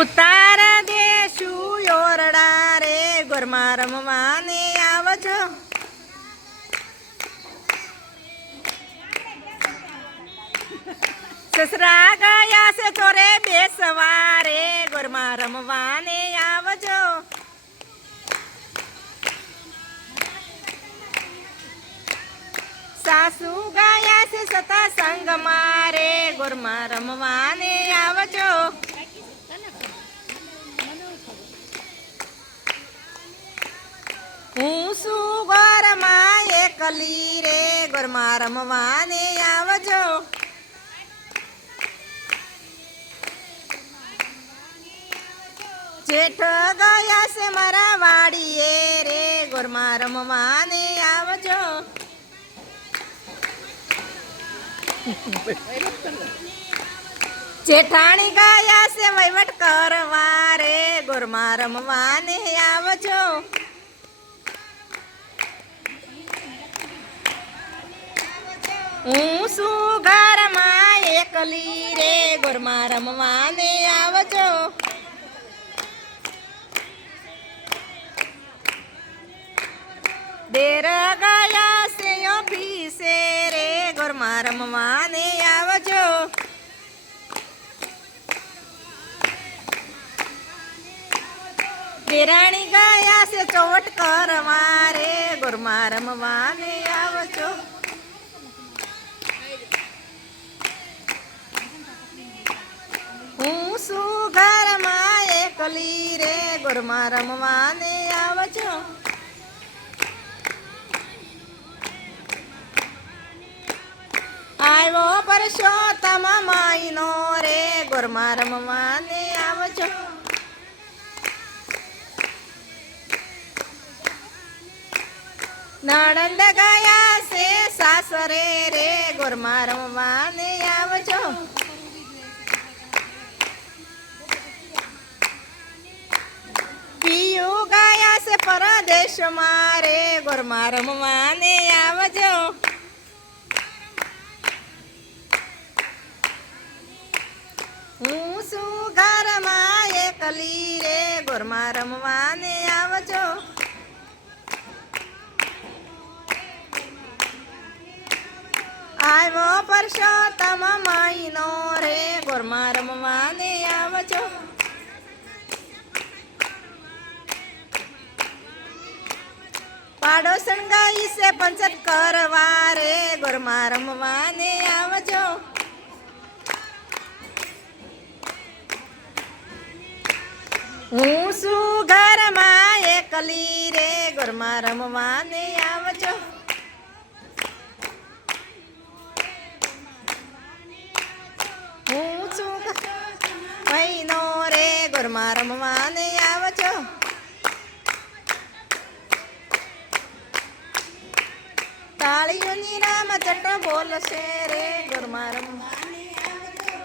ઉતાર દેશું યોરડા રે ગોરમાં રમવાને આવજો. સસરા ગયા છે ચોરે બેસવારે ગોરમાં રમવાને આવજો. સાસુ ગયા છે સતા સંગ મારે ગોરમાં રમવાને આવજો. હું શું ગોરમાં એકલી રે ગોરમાં રમવાને આવજો. જેઠ ગયા છે મારા વાડીએ રે ગોરમાં રમવાને આવજો. જેઠાણી ગયા છે વહીવટ કરવા રે ગોરમાં રમવાને આવજો. હું શું ઘરમાં એકલી રે ગોરમાં રમવાને આવજો. દેર ગયા છે ઓફિસે રે ગોરમાં રમવાને આવજો. દેરાણી ગયા છે ચોવટ કરવા રે ગોરમાં રમવાને આવજો. હું શું ઘરમાં એકલી રે ગોરમાં રમવાને આવજો. આવ્યો પરસોત્તમ મહિનો રે ગોરમાં રમવાને આવજો. નણંદ ગયા છે સાસરે રે ગોરમાં રમવાને આવજો. પિયું ગયા છે પરદેશમાં રે ગોરમાં રમવાને આવજો. હું શું ઘરમાં એકલી રે ગોરમાં રમવાને આવજો. આવ્યો પરસોત્તમ મહિનો રે ગોરમાં રમવાને આવજો. પાડોશણ ગઈ છે પંચત કરવા રે ગોરમાં રમવાને આવજો. હું શું ઘરમાં એકલી રે ગોરમાં રમવાને આવજો. હું શું મહિનો રે ગોરમાં રમવાને આવજો. તાળીઓની રામ ચટ બોલશે રે ગોરમાં રમવાને આવજો.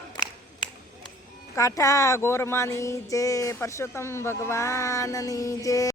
કાંઠા ગોરમાની જય, પરસોત્તમ ભગવાનની જય.